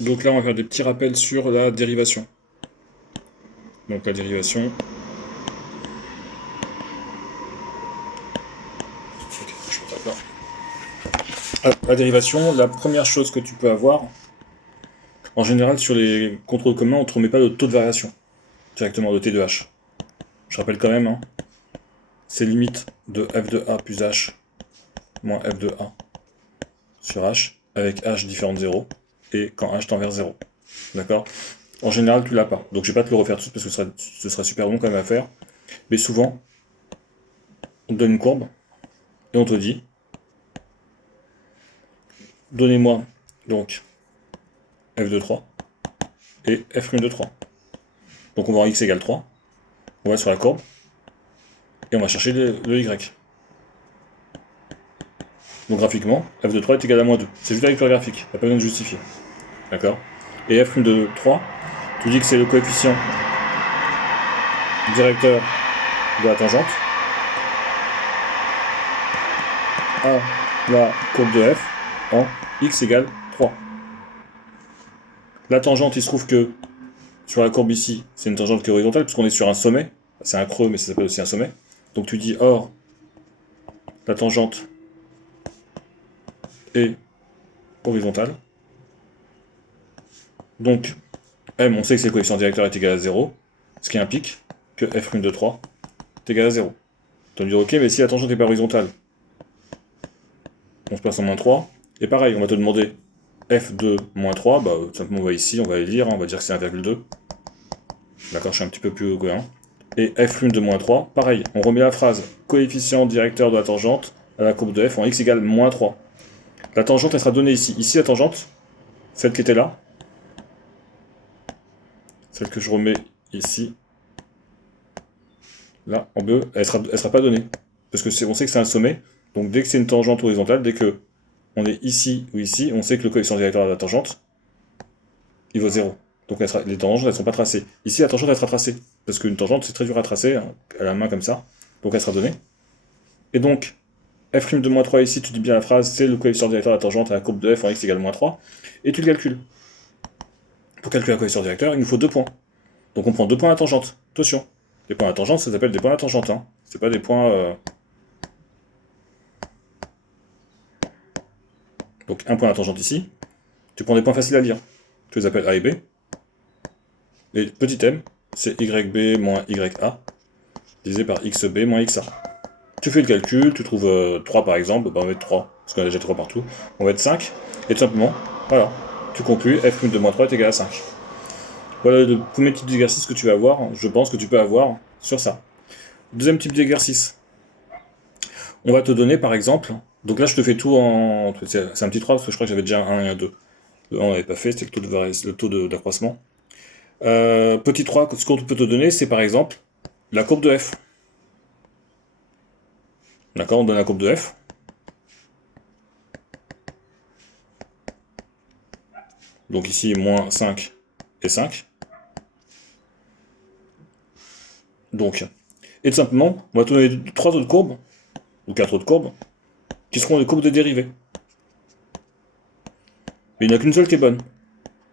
Donc là, on va faire des petits rappels sur la dérivation. Donc la dérivation. Ok, je me tape là. Alors, la dérivation, la première chose que tu peux avoir, en général, sur les contrôles communs, on ne te remet pas de taux de variation directement de T de H. Je rappelle quand même, hein, c'est limite de f de a plus h moins f de a sur h, avec h différent de 0, et quand h tend vers 0. D'accord? En général, tu l'as pas. Donc je vais pas te le refaire tout de suite parce que ce sera super long quand même à faire. Mais souvent, on te donne une courbe, et on te dit, donnez-moi donc f de 3 et f' de 3. Donc on va en x égale 3, on va sur la courbe, et on va chercher le y. Donc graphiquement, f de 3 est égal à moins 2. C'est juste avec le graphique, il n'y a pas besoin de justifier. D'accord? Et f' de 3, tu dis que c'est le coefficient directeur de la tangente à la courbe de f en x égale 3. La tangente, il se trouve que sur la courbe ici, c'est une tangente qui est horizontale, puisqu'on est sur un sommet. C'est un creux, mais ça s'appelle aussi un sommet. Donc tu dis, or, la tangente est horizontale. Donc, m, on sait que c'est le coefficient directeur est égal à 0, ce qui implique que f' de 3 est égal à 0. Tu vas me dire, ok, mais si la tangente n'est pas horizontale, on se passe en moins 3. Et pareil, on va te demander f de moins 3, bah, tout simplement on va ici, on va les lire, hein, on va dire que c'est 1,2. D'accord, je suis un petit peu plus cohérent. Et f' de moins 3, pareil, on remet la phrase coefficient directeur de la tangente à la courbe de f en x égale moins 3. La tangente, elle sera donnée ici. Ici, la tangente, celle qui était là, celle que je remets ici, là, en bleu, elle sera pas donnée. Parce que on sait que c'est un sommet, donc dès que c'est une tangente horizontale, dès que on est ici ou ici, on sait que le coefficient directeur de la tangente, il vaut 0. Donc les tangentes, elles ne sont pas tracées. Ici, la tangente, elle sera tracée. Parce qu'une tangente, c'est très dur à tracer, hein, à la main comme ça. Donc elle sera donnée. Et donc, f' de moins 3 ici, tu dis bien la phrase, c'est le coefficient directeur de la tangente à la courbe de f en x égale moins 3. Et tu le calcules. Pour calculer le coefficient directeur, il nous faut 2 points. Donc on prend 2 points à la tangente. Attention. Les points à la tangente, ça s'appelle des points à la tangente. Hein. C'est pas des points... Donc un point à la tangente ici. Tu prends des points faciles à lire. Tu les appelles a et b. Et petit m, c'est yb moins ya divisé par xb moins xa. Tu fais le calcul, tu trouves 3 par exemple, bah on va mettre 3, parce qu'on a déjà 3 partout. On va mettre 5, et tout simplement, voilà, tu conclus f' de moins 3 est égal à 5. Voilà le premier type d'exercice que tu vas avoir, je pense que tu peux avoir sur ça. Deuxième type d'exercice. On va te donner par exemple, donc là je te fais tout en... C'est un petit 3 parce que je crois que j'avais déjà un 1 et un 2. Le 1 on n'avait pas fait, c'était le taux d'accroissement. Petit 3, ce qu'on peut te donner, c'est par exemple la courbe de f. D'accord, on donne la courbe de f. Donc ici, moins 5 et 5. Donc, et tout simplement, on va te donner 3 autres courbes, ou 4 autres courbes, qui seront des courbes de dérivée. Mais il n'y en a qu'une seule qui est bonne.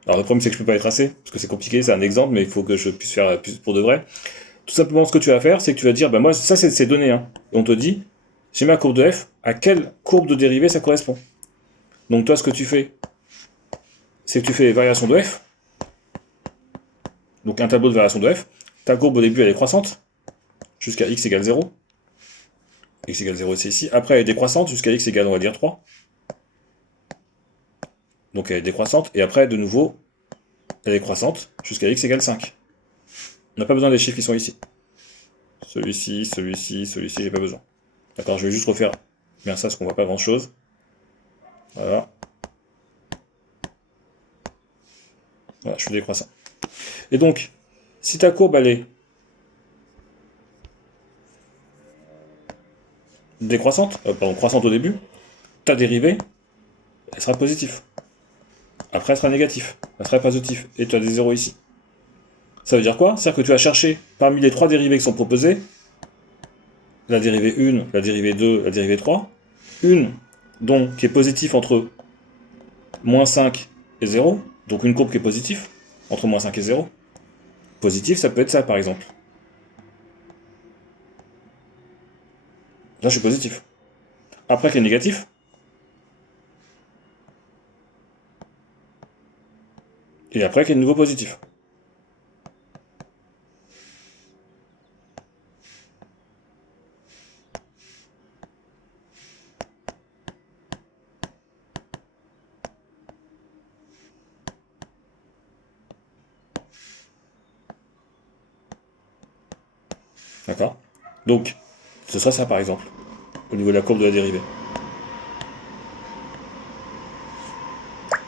Alors le problème c'est que je ne peux pas les tracer, parce que c'est compliqué, c'est un exemple, mais il faut que je puisse faire plus pour de vrai. Tout simplement, ce que tu vas faire, c'est que tu vas dire, bah moi, ça c'est donné, hein. Et on te dit, j'ai ma courbe de f, à quelle courbe de dérivée ça correspond. Donc toi, ce que tu fais, c'est que tu fais les variations de f, donc un tableau de variation de f, ta courbe au début elle est croissante, jusqu'à x égale 0, x égale 0 c'est ici, après elle est décroissante jusqu'à x égale on va dire 3, donc elle est décroissante, et après de nouveau, elle est croissante jusqu'à x égale 5. On n'a pas besoin des chiffres qui sont ici. Celui-ci, celui-ci, celui-ci, j'ai pas besoin. D'accord, je vais juste refaire bien ça parce qu'on voit pas grand chose. Voilà. Voilà, je suis décroissant. Et donc, si ta courbe elle est décroissante, pardon, croissante au début, ta dérivée, elle sera positive. Après, elle sera négative. Elle sera positive. Et tu as des zéros ici. Ça veut dire quoi? C'est-à-dire que tu vas chercher, parmi les 3 dérivées qui sont proposées, la dérivée 1, la dérivée 2, la dérivée 3, une donc qui est positive entre moins 5 et 0, Donc une courbe qui est positive, entre moins 5 et 0. Positif, ça peut être ça, par exemple. Là, je suis positif. Après, qui est négatif. Et après, qui est de nouveau positif. D'accord? Donc, ce sera ça, par exemple, au niveau de la courbe de la dérivée.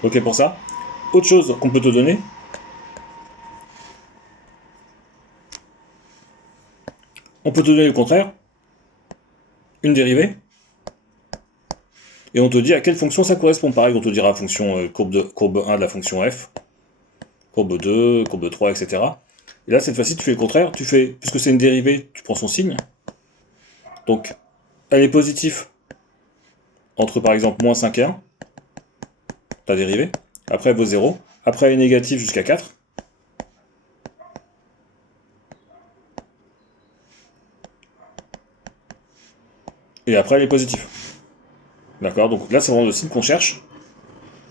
Ok pour ça? Autre chose qu'on peut te donner, on peut te donner le contraire, une dérivée, et on te dit à quelle fonction ça correspond. Pareil, on te dira fonction courbe 1 de la fonction f, courbe 2, courbe 3, etc. Et là, cette fois-ci, tu fais le contraire, tu fais, puisque c'est une dérivée, tu prends son signe. Donc, elle est positive entre, par exemple, moins 5 et 1, ta dérivée. Après, elle vaut 0. Après, elle est négative jusqu'à 4. Et après, elle est positive. D'accord? Donc là, c'est vraiment le signe qu'on cherche.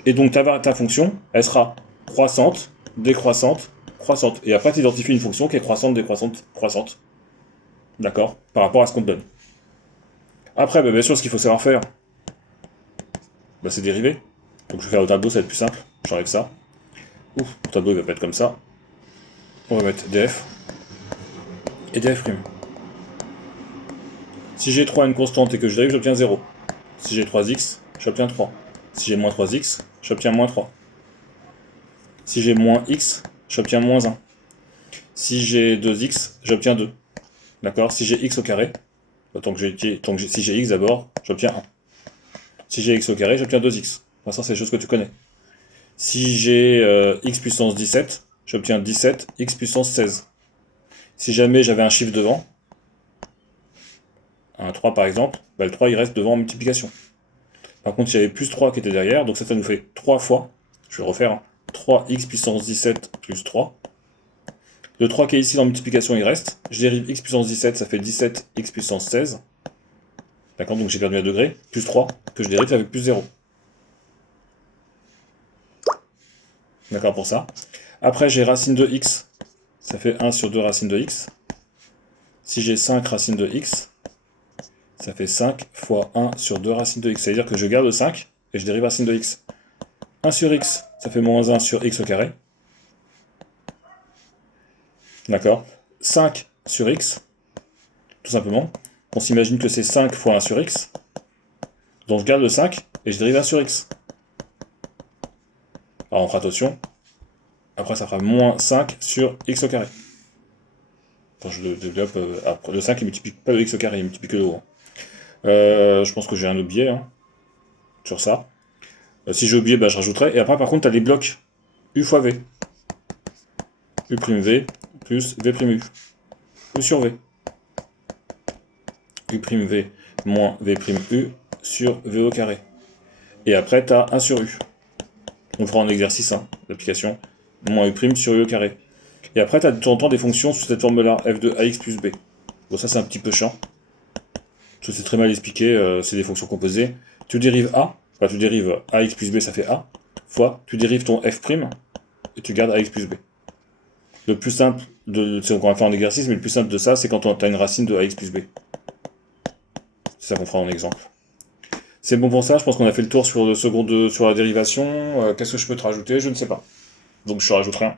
Et donc, ta fonction, elle sera croissante, décroissante, croissante. Et après, tu identifies une fonction qui est croissante, décroissante, croissante. D'accord? Par rapport à ce qu'on te donne. Après, bah, bien sûr, ce qu'il faut savoir faire, bah, c'est dériver. Donc, je vais faire le tableau, ça va être plus simple. J'enlève ça. Ouf, le tableau, il va pas être comme ça. On va mettre df. Et df'. Si j'ai 3 une constante et que je dérive, j'obtiens 0. Si j'ai 3x, j'obtiens 3. Si j'ai moins 3x, j'obtiens moins 3. Si j'ai moins x, j'obtiens moins 1. Si j'ai 2x, j'obtiens 2. D'accord? Si j'ai x au carré, si j'ai x d'abord, j'obtiens 1. Si j'ai x au carré, j'obtiens 2x. Enfin, ça, c'est des choses que tu connais. Si j'ai x puissance 17, j'obtiens 17 x puissance 16. Si jamais j'avais un chiffre devant, un 3 par exemple, bah, le 3 il reste devant en multiplication. Par contre, il y avait plus 3 qui était derrière, donc ça nous fait 3 fois, je vais le refaire, hein, 3x puissance 17 plus 3. Le 3 qui est ici dans multiplication, il reste. Je dérive x puissance 17, ça fait 17x puissance 16. D'accord, donc j'ai perdu un degré. Plus 3, que je dérive, ça fait plus 0. D'accord pour ça. Après, j'ai racine de x, ça fait 1 sur 2 racine de x. Si j'ai 5 racines de x, ça fait 5 fois 1 sur 2 racines de x. C'est-à-dire que je garde le 5 et je dérive racine de x. 1 sur x, ça fait moins 1 sur x au carré. D'accord? 5 sur x, tout simplement. On s'imagine que c'est 5 fois 1 sur x. Donc je garde le 5 et je dérive 1 sur x. Alors on fera attention. Après ça fera moins 5 sur x au carré. Quand je le développe, après, le 5 il multiplie pas le x au carré, il multiplie que le haut. Je pense que j'ai un autre biais hein, sur ça. Si j'ai oublié, bah, je rajouterai. Et après par contre tu as les blocs u fois v. u'v plus v'. U sur v. u'v moins v', sur v au carré. Et après, tu as 1 sur u. On fera en exercice 1, l'application. Moins u' sur u au carré. Et après, tu as de temps en temps des fonctions sous cette forme-là, f de ax plus b. Bon, ça, c'est un petit peu chiant. C'est très mal expliqué, c'est des fonctions composées. Tu dérives a, enfin, tu dérives ax plus b, ça fait a, fois, tu dérives ton f', et tu gardes ax plus b. Le plus simple, c'est qu'on va faire en exercice, mais le plus simple de ça, c'est quand tu as une racine de ax plus b. C'est ça qu'on fera en exemple. C'est bon pour ça, je pense qu'on a fait le tour sur le second sur la dérivation. Qu'est-ce que je peux te rajouter? Je ne sais pas. Donc je te rajouterai un.